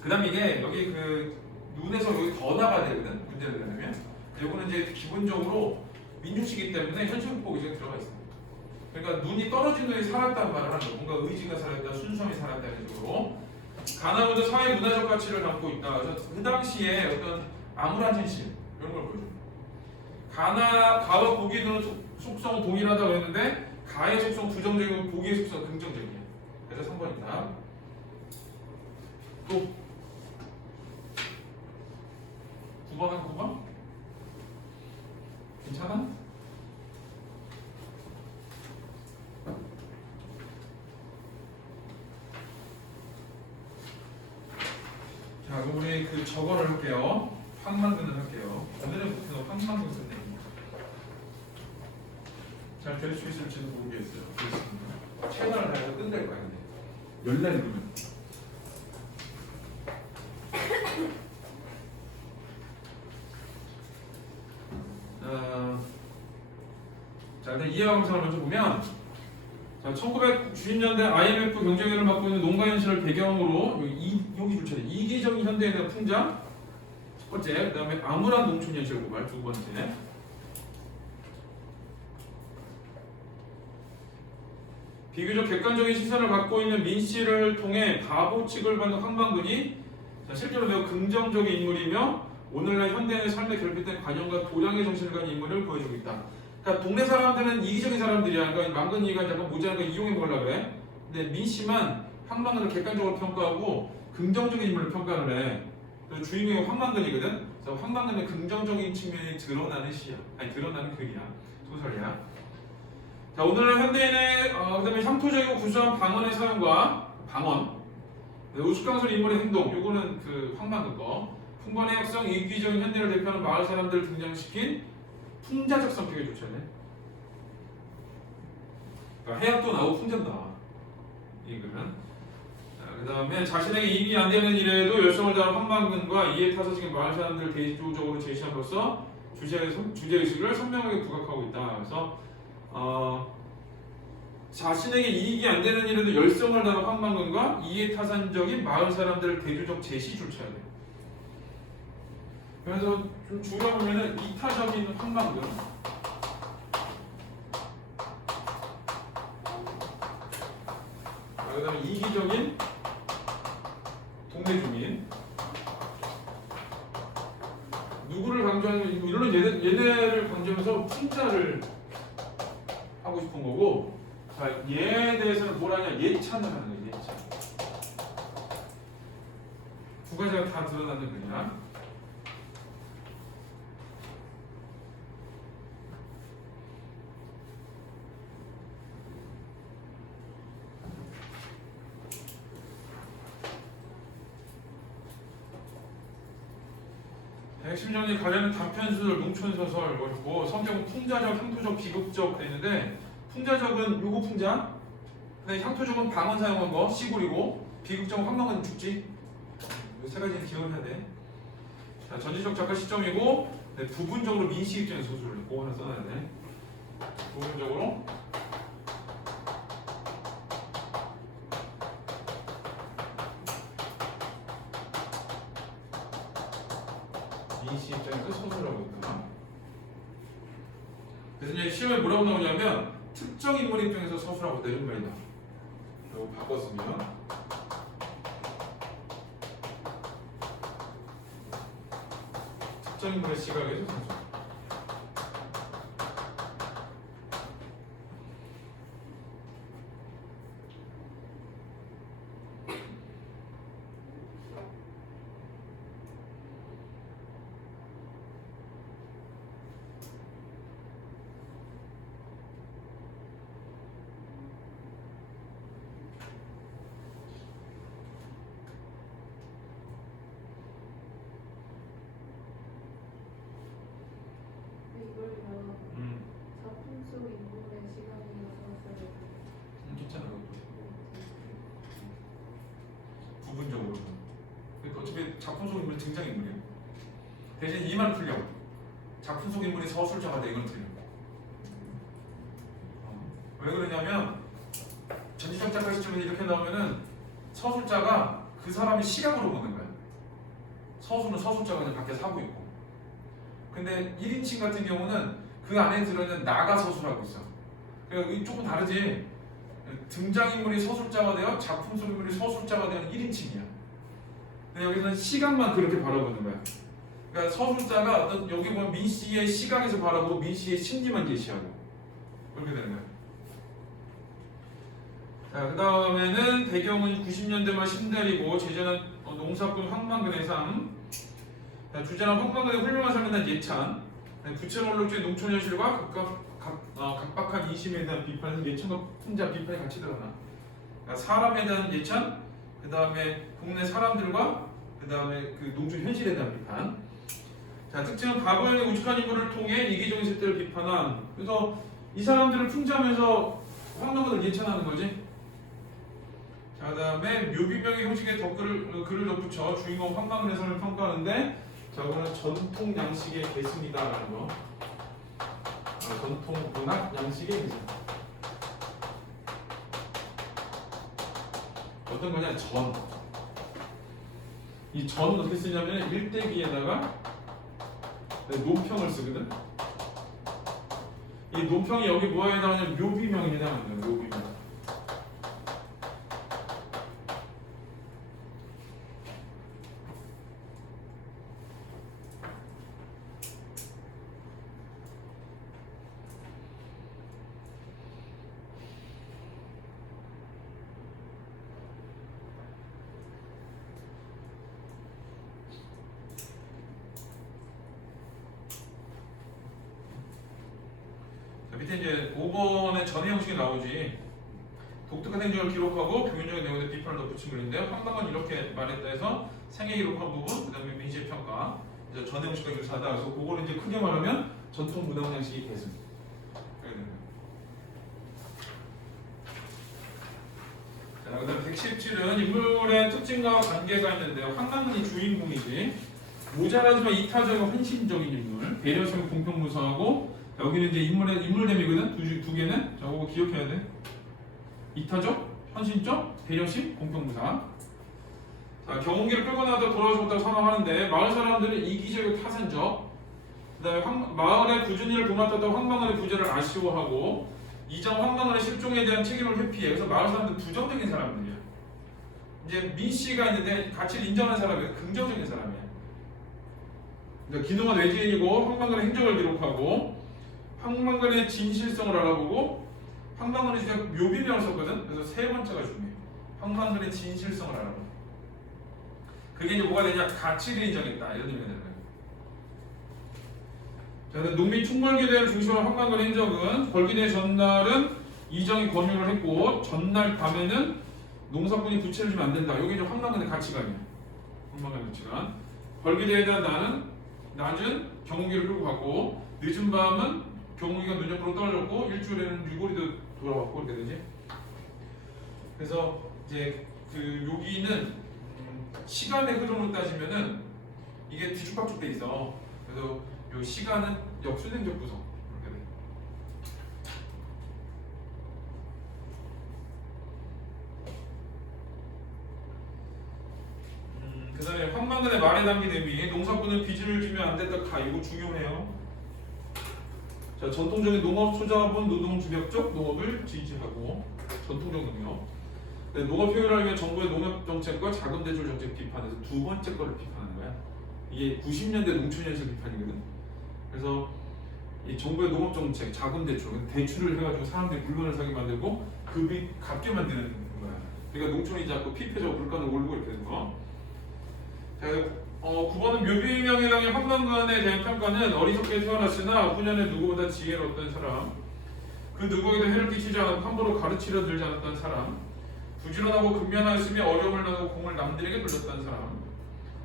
그 다음에 이게 여기 그 눈에서 여기 더 나가야 되거든. 문제를 내려면. 이거는 이제 기본적으로 민중시기 때문에 현실 극복 의지가 들어가 있어. 그러니까 눈이 떨어진 눈이 살았다는 말을 하는 거야. 뭔가 의지가 살았다, 순수함이 살았다 이런 식으로. 가나무도 사회 문화적 가치를 담고 있다. 그래서 그 당시에 어떤 암울한 진실 이런 걸 보여줘. 가와 고기는 속성 동일하다고 했는데 가의 속성 부정적이고 고기의 속성 긍정적이야. 그래서 3번입니다. 또 9번은 9번? 괜찮아? 자, 그럼 우리 그 저거를 할게요. 황만근을 할게요. 오늘은 황만근 선생님. 잘 들을 수 있을지도 모르겠어요. 최선을 다해서 끝낼 거야. 열날 누르면. 자, 일단 이해 감상을 먼저 보면, 자, 1990년대 IMF 경제위기를 맡고 있는 농가 현실을 배경으로 여기 줄차례 이기적인 현대에 대한 풍자, 번째, 그 다음에 암울한 농촌 현실 고발 두 번째. 비교적 객관적인 시선을 갖고 있는 민 씨를 통해 바보 취급을 받는 황만근이 실제로 매우 긍정적인 인물이며 오늘날 현대인의 삶에 결핍된 관념과 도량의 정신을 가진 인물을 보여주고 있다. 그러니까 동네 사람들은 이기적인 사람들이야. 그러니까 만근이가 잠깐 모자라니까 이용해 먹으려고 해. 근데 민 씨만 황만근을 객관적으로 평가하고 긍정적인 인물을 평가를 해. 그래서 주인공이 황만근이거든. 그래서 황만근의 긍정적인 측면이 드러나는 시야. 아니 드러나는 글이야. 소설이야. 자, 오늘날 현대인의 그다음에 향토적이고 구수한 방언의 사용과 방언, 우스꽝스러운 인물의 행동, 요거는 그 황만근 거. 풍부한 해학성, 이기적인 현대를 대표하는 마을 사람들을 등장시킨 풍자적 성격이 좋잖아요. 그러니까 해학도 나오고 풍자도 나와. 이 글은. 그 다음에 자신에게 이익이 안 되는 일에도 열성을 다하는 황만근과 이에 타서지금 마을 사람들을 대조적으로 제시함으로써 주제의식을 선명하게 부각하고 있다. 그래서 자신에게 이익이 안 되는 일에도 열성을 다하는 황만근과 이해타산적인 마을 사람들을 대조적 제시조차야 돼. 그래서 좀 주의해 보면은 이타적인 황만근, 그다음에 이기적인 동네 주민. 누구를 강조하는? 물론 얘네를 강조하면서 풍자를 하고 싶은 거고, 자, 얘에 대해서는 뭘 하냐? 예찬을 하는 거예요. 예찬. 두 가지가 다 드러나는 거냐? 110년이 관련된 단편소설, 농촌소설 뭐 있고 성격은 풍자적, 향토적, 비극적 되는데 풍자적은 요거 풍자, 근데 향토적은 방언 사용한 거 시골이고 비극적은 황망한 죽지. 이 세 가지는 기억을 해야 돼. 자, 전지적 작가 시점이고 네, 부분적으로 민씨 입장에서 소설을 꼭 하나 써놔야 돼. 부분적으로 민씨 입장에서 소설을 하고 있다. 그래서 이제 시험에 뭐라고 나오냐면 특정 인물 입장에서 서술하고 있다 이런 말이다. 이거 바꿨으면 특정 인물의 시각에서 서술. 이걸로 작품 속 인물의 시각에서 써야 괜찮아 그것도. 부분적으로. 그러니까 어차피 작품 속 인물이 등장인물이에요. 대신 이 말은 틀려. 작품 속 인물이 서술자가 돼 이건 틀려. 왜 그러냐면 전지적 작가 시점에서 이렇게 나오면은 서술자가 그 사람의 시각으로 보는 거야. 서술은 서술자가 그냥 밖에서 하고 있고. 근데 1인칭 같은 경우는 그 안에 들어있는 나가 서술하고 있어. 그러니까 조금 다르지. 등장인물이 서술자가 되어 작품 속 인물이 서술자가 되는 1인칭이야. 근데 여기서는 시각만 그렇게 바라보는 거야. 그러니까 서술자가 어떤 여기 보면 민 씨의 시각에서 바라보고 민 씨의 심리만 제시하고 그렇게 되는 거야. 자, 그 다음에는 배경은 90년대 말 신대리고 제전한 농사꾼 황만근의 삶. 주제는 황만근의 훌륭한 삶에 대한 예찬, 부채몰록주의 농촌 현실과 각박한 인심에 대한 비판에서 예찬과 풍자 비판이 같이 들어나. 그러니까 사람에 대한 예찬, 그 다음에 동네 사람들과 그 다음에 그 농촌 현실에 대한 비판. 자, 특징은 과거의 우직한 인물을 통해 이기적인 세대를 비판한. 그래서 이 사람들을 풍자하면서 황만근을 예찬하는 거지. 자, 그 다음에 묘비명의 형식의 글을 덧붙여 주인공 황만근의 삶을 평가하는데. 자, 이거는 전통 양식의 개슴이다라는 거. 전통 문학 양식의 개슴. 어떤 거냐? 전. 이 전은 어떻게 쓰냐면 1대기에다가 논평을 쓰거든. 이 논평이 여기 뭐에 해당하냐면 묘비명에 해당하는 거야. 묘비명. 밑에 이제 5번에 전해 형식이 나오지. 독특한 행적을 기록하고 교훈적인 내용에 비판을 덧붙인 글인데요. 황당은 이렇게 말했다 해서 생애 기록한 부분, 그 다음에 민시의 평가, 이제 전해 형식과 유사하다. 그래서 그거를 이제 크게 말하면 전통 문학 양식이 계승. 자, 그 다음 117은 인물의 특징과 관계가 있는데요. 황당은이 주인공이지. 모자라지만 이타적이고 헌신적인 인물, 배려심 공평무사하고 여기는 이제 인물됨이거든. 두 개는 저거 기억해야 돼. 이타적, 헌신적, 배려심, 공평무사. 자, 경운기를 끌고 나서 돌아오셨다고 사망하는데 마을 사람들은 이기적이고 타산적. 그다음에 마을의 부준이를 도맡았던 황망은의 부재를 아쉬워하고 이전 황망은의 실종에 대한 책임을 회피해. 그래서 마을 사람들 부정적인 사람들이야. 이제 민 씨가 있는데 가치를 인정하는 사람이야. 긍정적인 사람이야. 그러니까 기능은 외지인이고 황망은의 행적을 기록하고 황망근의 진실성을 알아보고 황망근이 진짜 묘비명을 썼거든. 그래서 세 번째가 중요해. 황망근의 진실성을 알아보고. 그게 이제 뭐가 되냐? 가치를 인정했다. 이런 의미가 되는 거예요. 자, 농민 충벌기대를 중심으로 황망근의 행적은 벌기대 전날은 이정이 권유를 했고 전날 밤에는 농사꾼이 부채를 주면 안 된다. 이게 이제 황망근의 가치관이야. 황망근의 가치관. 벌기대에 대한 낮은 경운기를 끌고 갔고 늦은 밤은 경운기가 눈 옆으로 떨어졌고 일주일에는 유골이도 돌아왔고 이렇게 되지. 그래서 이제 그 여기는 시간의 흐름으로 따지면은 이게 뒤죽박죽 돼 있어. 그래서 요 시간은 역수행적 구성 이렇게 돼. 그다음에 황망근의 말에 담긴 의미. 농사꾼은 빚을 지면 안 된다. 이거 중요해요. 자, 전통적인 농업 소자본 노동 주력적 농업을 지지하고 전통적 농업. 농업 효율을 하기 위해 정부의 농업 정책과 자금 대출 정책 비판에서 두 번째 거를 비판하는 거야. 이게 90년대 농촌현실 비판이거든. 그래서 이 정부의 농업 정책, 자금 대출을 해가지고 사람들이 물건을 사게 만들고 그 빚 갚게 만드는 거야. 그러니까 농촌이 자꾸 피폐적으로 물가는 오르고 이렇게 되는 거. 자, 9번은 묘비명에 해당해 황망근에 대한 평가는 어리석게 태어났으나 후년에 누구보다 지혜로웠던 사람, 그 누구에게도 해를 끼치지 않고 함부로 가르치려 들지 않았던 사람, 부지런하고 근면하였으며 어려움을 나누고 공을 남들에게 돌렸던 사람.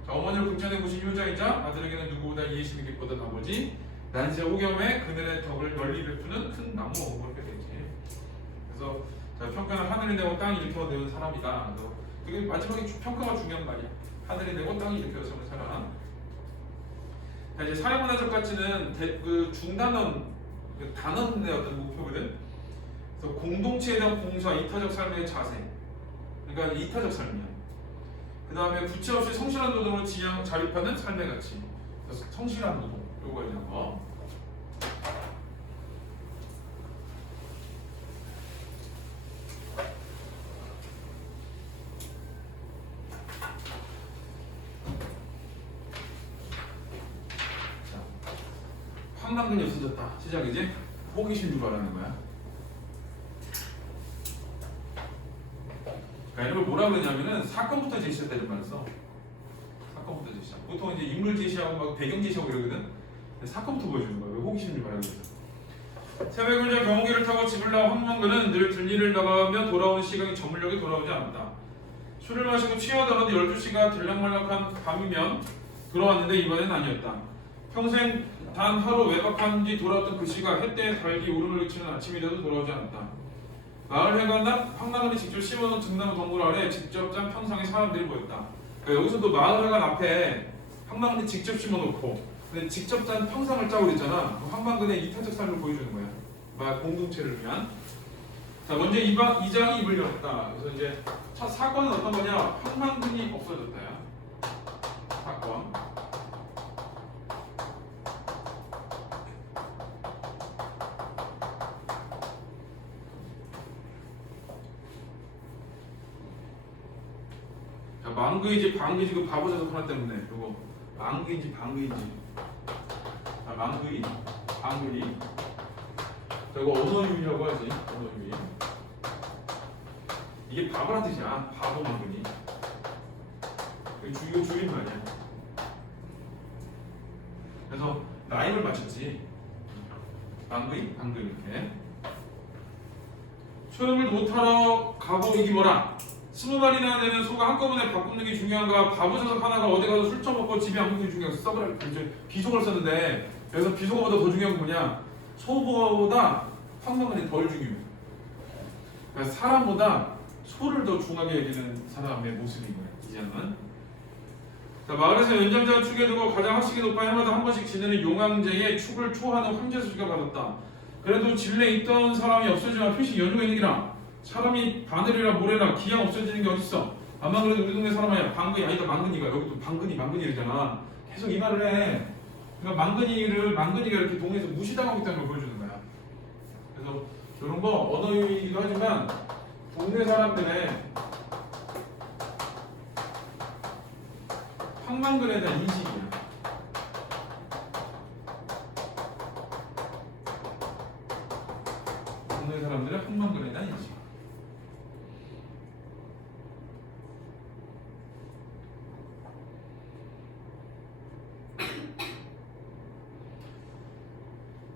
자, 어머니를 긍찬해 보신 효자이자 아들에게는 누구보다 이해심이 깊었던 아버지, 난세 호겸에 그늘의 덕을 널리 베푸는 큰 나무 이렇게 되지. 그래서 자, 평가는 하늘이 내고 땅이 일으켜내는 사람이다. 그래서 그게 마지막에 평가가 중요한 말이야. 하늘이 내고 땅이 일으켜서는 사람. 자, 이제 사회문화적 가치는 그 중단원, 그 단원의 어떤 목표거든. 그래서 공동체에 대한 봉사, 이타적 삶의 자세. 그러니까 이타적 삶이야. 그 다음에 부채 없이 성실한 노동으로 자립하는 삶의 가치. 그래서 성실한 노동, 요거에 대한 거. 황당근이 없어졌다. 시작이지? 호기심 유발하는 거야. 그러니까 이런 걸 뭐라 그러냐면은 사건부터 제시했다 이런 말을 써. 사건부터 제시하고. 보통 이제 인물 제시하고 막 배경 제시하고 이러거든. 사건부터 보여주는 거야. 왜 호기심 유발하고 있어. 새벽을 자 경운기를 타고 집을 나온 황망근은 늘 들리를 나가며 돌아오는 시간이 저물녘에 돌아오지 않았다. 술을 마시고 취하더라도 12시가 들락말락한 밤이면 돌아왔는데 이번엔 아니었다. 평생 단 하루 외박한 뒤 돌아왔던 그 시가 햇대에 달기 울음을 그치는 아침이라도 돌아오지 않았다. 마을 회관날 황당근이 직접 심어놓은 등나무 덩굴 아래 직접 짠 평상의 사람들이 보였다. 그러니까 여기서도 마을 회관 앞에 황당근이 직접 심어놓고 근데 직접 짠 평상을 짜고 그랬잖아. 황당근의 이타적 삶을 보여주는 거야. 마을 공동체를 위한. 자, 먼저 2장이 입을 열었다. 그래서 이제 첫 사건은 어떤 거냐? 황당근이 없어졌다야. 사건. 망그인지 방그인지 그 바보 자석 하나 때문에 이거 망그인지 방그인지 망그인 방그인 이거 언어유희라고 하지. 언어유희 이게 바보란 뜻이야. 바보 망그니 이거 줄임말이야. 그래서 라임을 맞췄지. 망그인 방그인 이렇게 소염을 못하러 가고 이게 뭐라 20마리나 되는 소가 한꺼번에 바꾸는 게 중요한가? 바보 자석 하나가 어디 가서 술 처먹고 집에 안 먹는 게 중요한가? 써버려 비속어를 썼는데 여기서 비속어보다 더 중요한 건 뭐냐? 소보다 황망근이 덜 중요해. 그러니까 사람보다 소를 더 중하게 여기는 사람의 모습인 거야. 이제는 자, 마을에서 연장자가 축에 두고 가장 학식이 높아 해마다 한 번씩 지내는 용왕제의 축을 초하는 황제수지가 받았다. 그래도 진례에 있던 사람이 없어지면 표식 연유가 있는 기라 사람이 바늘이라 모래라 기양 없어지는 게 어딨어. 아마 그래도 우리 동네 사람 아니야. 방근이 아니다 망근이가 여기도 방근이 이러잖아. 계속 이 말을 해. 그러니까 망근이가 이렇게 동네에서 무시당하고 있다는 걸 보여주는 거야. 그래서 이런 거 언어유희이기도 하지만 동네 사람들의 황망근에 대한 인식이야. 동네 사람들의 황망근에 대한 인식.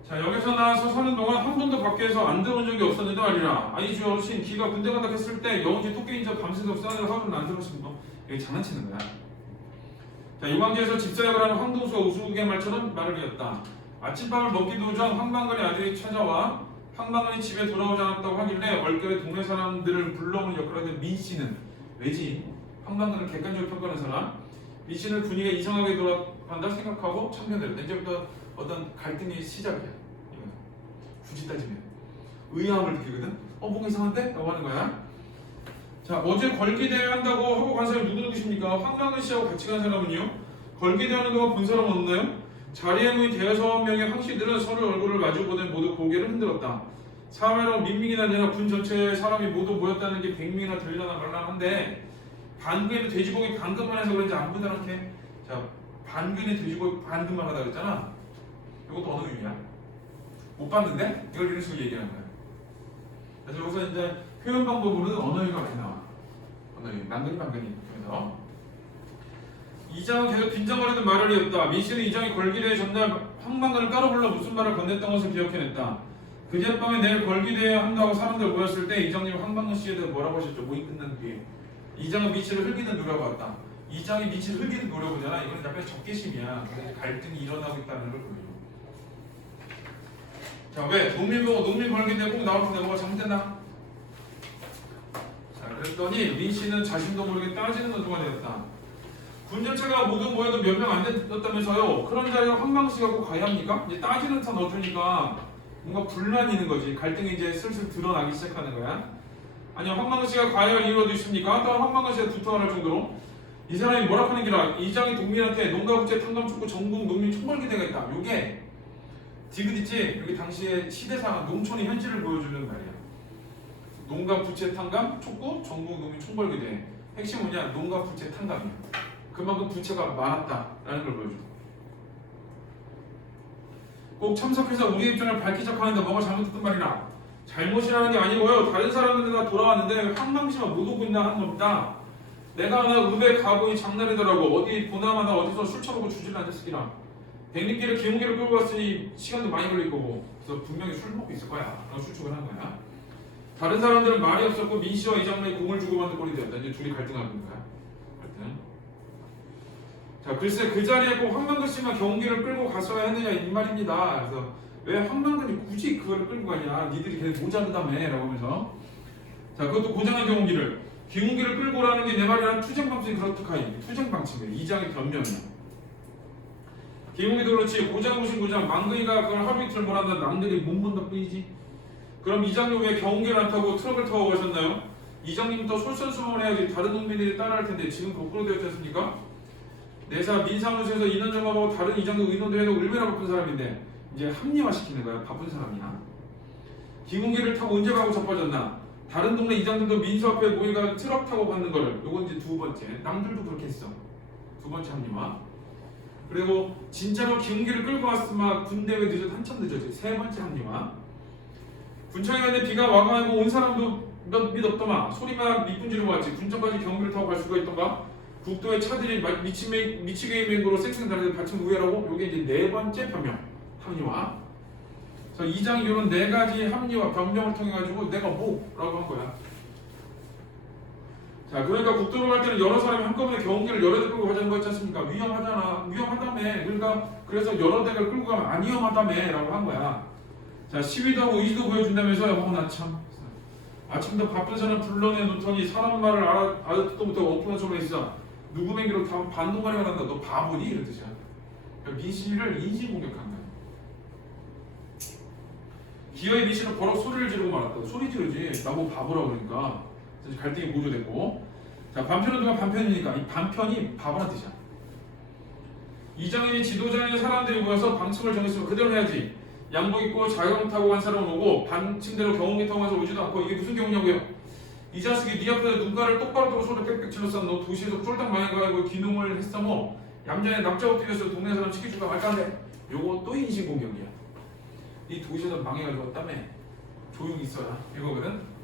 자, 여기서 나와서 사는 동안 한 번도 밖에서 안 들어온 적이 없었는데 말이라. 아이주 어르신 기가 군대 간다 했을 때 영지 토끼인자 밤새도록 싸우느라 하루는 안 들었으면 뭐 여기 장난치는 거야. 자, 이광지에서 집사역을 하는 황동수가 우스갯말처럼 말을 이었다. 아침밥을 먹기도 전 황방근의 아들이 찾아와 황방근이 집에 돌아오지 않았다고 하길래 얼결에 동네 사람들을 불러오는 역할을 하는 민씨는 왜지? 황방근을 객관적으로 평가하는 사람 민씨는 분위기가 이상하게 돌아간다 생각하고 참견했다. 이제부터 어떤 갈등의 시작이야. 굳이 따지면 의아함을 느끼거든. 뭔가 이상한데? 라고 하는 거야. 자, 어제 걸기대회 한다고 하고 간 사람이 누구십니까? 황방근 씨하고 같이 간 사람은요? 걸기대회 하는 동안 본 사람 없나요? 자리에 모인 대여섯 명의 황씨들은 서로 얼굴을 마주보더니 모두 고개를 흔들었다. 사회로 민민이나 내나 군 전체의 사람이 모두 모였다는 게 100명이나 들려나 말랑한데 반근이 돼지고기 반근만 해서 그런지 안 부드럽게. 자, 반근이 돼지고기 반근만 하다 그랬잖아. 이것도 어느 유희야? 못 봤는데? 이걸 이런 식으로 얘기하는 거야. 그래서 여기서 이제 표현 방법으로는 언어유희가 많이 나와. 언어유희, 반근이 그래서 이장은 계속 빈정거리는 말을 이었다. 민씨는 이장이 걸기대회 전날 황방근을 따로 불러 무슨 말을 건넸던 것을 기억해냈다. 그제밤에 내일 걸기대회 한다고 사람들 모였을 때 이장님이 황방근 씨에 대해 뭐라고 하셨죠? 모임 끝난 뒤에 이장은 민씨를 흘기는 노라고 했다. 이장이 민씨를 흘기는 노려보잖아. 이건 약간 적개심이야. 갈등이 일어나고 있다는 걸 보여줘. 자, 왜? 농민 걸기대회 꼭 나올 텐데 뭐가 잘못됐나? 자, 그랬더니 민씨는 자신도 모르게 따지는 노동가 되었다. 군 전체가 모두 모여도 몇 명 안 됐다면서요. 그런 자리에 황방씨가 꼭 가야 합니까? 이제 따지는 타 넣어주니까 뭔가 불만이 있는 거지. 갈등이 이제 슬슬 드러나기 시작하는 거야. 아니, 황방씨가 가야 할 이유라도 있습니까? 또 황방씨가 두통할 정도로 이 사람이 뭐라 하는 기라. 이장이 동민한테 농가부채 탕감 촉구 전국 농민 총궐기대가 있다. 요게 디귿이지. 여기 당시의 시대상 농촌의 현실을 보여주는 말이야. 농가 부채 탕감 촉구 전국 농민 총궐기대. 핵심 뭐냐? 농가 부채 탕감이야. 그만큼 부채가 많았다라는 걸 보여줘. 꼭 참석해서 우리 입장을 밝히자고 하는데 뭐가 잘못됐단 말이나. 잘못이라는 게 아니고요. 다른 사람들은 다 돌아왔는데 황방씨만 못 오고 있나 하는 겁니다. 내가 하나 읍에 가보니 장날이더라고. 어디 보나마나 어디서 술 처먹고 주질 않았으기라. 백리길에 기운기를 끌고 갔으니 시간도 많이 걸릴 거고. 그래서 분명히 술 먹고 있을 거야. 수축을 한 거야. 다른 사람들은 말이 없었고 민씨와 이장만이 공을 주고받는 꼴이 되었다. 이제 둘이 갈등하는 거야. 갈등. 자, 글쎄 그 자리에 꼭 황방근 씨만 경기를 끌고 갔어야 했느냐 이 말입니다. 그래서 왜 황방근이 굳이 그거를 끌고 가냐? 니들이 걔네 모자르다며 라고 하면서 자, 그것도 고장난 경운기를 끌고 오라는 게 내 말이란 투쟁방침이 그렇듯하니 투쟁방침이에요. 이장의 변명이야. 기웅기도 그렇지 고장 오신 고장 망근이가 그걸 하루 이틀 몰았는데 남들이 못 본다 뿐이지. 그럼 이장님 왜 경운기를 안 타고 트럭을 타고 가셨나요? 이장님부터 솔선수범을 해야지 다른 농민들이 따라할 텐데 지금 거꾸로 되었지 않습니까? 내사 민사무소에서 인원 점검하고 다른 이장도 의논도 해도 얼마나 바쁜 사람인데 이제 합리화시키는 거야. 바쁜 사람이야. 기군기를 타고 언제 가고 자빠졌나? 다른 동네 이장들도 민수 앞에 모이가 트럭 타고 받는 거를. 요건 이제 두 번째. 남들도 그렇게 했어. 두 번째 합리화. 그리고 진짜로 기운기를 끌고 왔으면 군대 왜 늦어 한참 늦어지. 세 번째 합리화. 군청에 갔는데 비가 와가지고 온 사람도 몇 없더만. 소리만 밑분 지르고 왔지. 군청까지 경비를 타고 갈 수가 있던가. 국도에 차들이 미치게이 맹고로 쌩쌩 다니는 받침 우회라고. 요게 이제 네 번째 변명. 합리화. 그래서 2장 이런 네 가지 합리화 변명을 통해 가지고 내가 뭐라고 한 거야. 자, 그러니까 국도로 갈 때는 여러 사람이 한꺼번에 경운기를 여러 대 끌고 가자는 거 있지 않습니까? 위험하잖아. 위험하다며. 그러니까 그래서 여러 대를 끌고 가면 안 위험하다며 라고 한 거야. 자, 시위도 하고 의지도 보여준다면서요. 나 참. 아침부터 바쁜 사람 불러내 놓더니 사람 말을 알아듣도 못하고 엉뚱한 소리를 했어. 누구 맹기로 다 반동가리가 난다. 너 바보니? 이런 뜻이야. 그러니까 민씨를 인신공격한 거야. 기어의 민씨는 버럭 소리를 지르고 말았다. 소리 지르지. 나보고 바보라고 그러니까. 갈등이 고조됐고. 자, 반편은 누가 반편이니까 이 반편이 바보란 뜻이야. 이장인이 지도자인 사람들이 모여서 방침을 정했으면 그대로 해야지. 양복 입고 자유형 타고 간 사람은 오고 반침대로 경운기 타고 가서 오지도 않고 이게 무슨 경우냐고요. 이 자식이 네 앞에서 눈가를 똑바로 뜨고 소리 빽빽 질렀어. 너 도시에서 쫄딱 망해가지고 기능을 했어 뭐. 얌전히 납작업 뛰었어. 동네 사람 시켜줄까 말까 한데 요거 또 인신공격이야. 이 도시에서 망해가지고 왔다며. 조용히 있어라 이거거든.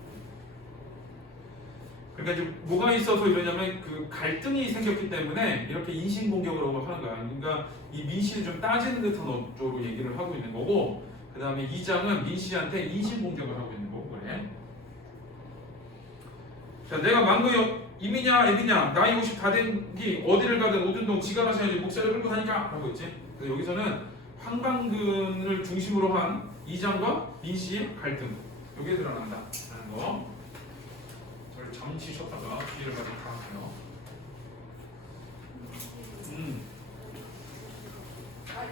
그러니까 이제 뭐가 있어서 이러냐면 그 갈등이 생겼기 때문에 이렇게 인신공격을 하는 거야. 그러니까 이 민씨는 좀 따지는 듯한 어조로 얘기를 하고 있는 거고, 그 다음에 2장은 민씨한테 인신공격을 하고 있는 거고 그래. 자, 내가 망고 이미냐 애비냐 나이 50 다 된 기 어디를 가든 오든동 지가 가셔야지 목사를 끌고 다니까 라고 했지. 그래서 여기서는 황방근을 중심으로 한 2장과 민씨의 갈등 여기에 드러난다라는 거. 저를 잠시 쉬었다가 뒤를 가지고 가볼게요. 아니